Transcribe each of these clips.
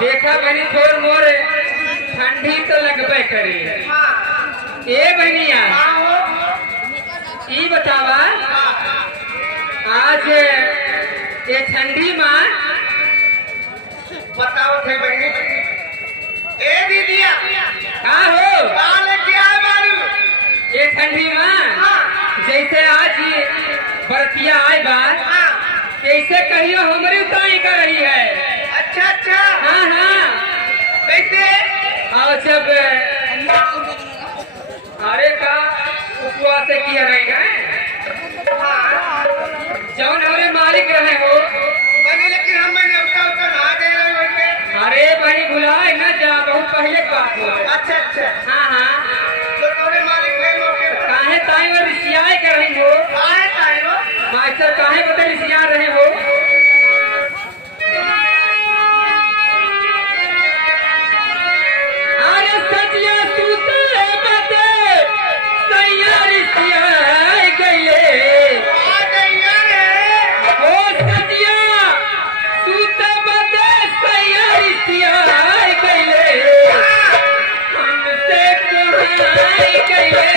देखा बहनी थोर मोर ठंडी तो लगबे करे। ए बहनिया ई बतावा आज ये ठंडी में ठंडी में जैसे आज ये बरतिया आए बात कैसे कहियो हमारी उताई कर रही है। अच्छा अच्छा। हाँ हाँ कैसे? और जब अरे का उपवास से किया रहेगा जौन हमारे मालिक रहे हो बनी, लेकिन हम न्योता उतर ना दे रहे होंगे। अरे बनी भुलाए न जा बहुत पहले की बात हो। अच्छा अच्छा। हाँ हाँ तो तोरे मालिक है मौके पर काहे ताई और रिसियाए कर रही हो आए ताए हो। मास्टर काहे बता रिसिया रहे हो। अरे सजिया सूते बदे सैया रिसियाए गइले आ गइया रे। ओ सजिया सूते बदे सैया रिसियाए गइले हमसे कुहाई गइले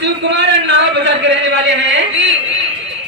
शिव कुमार नाव बाजार के रहने वाले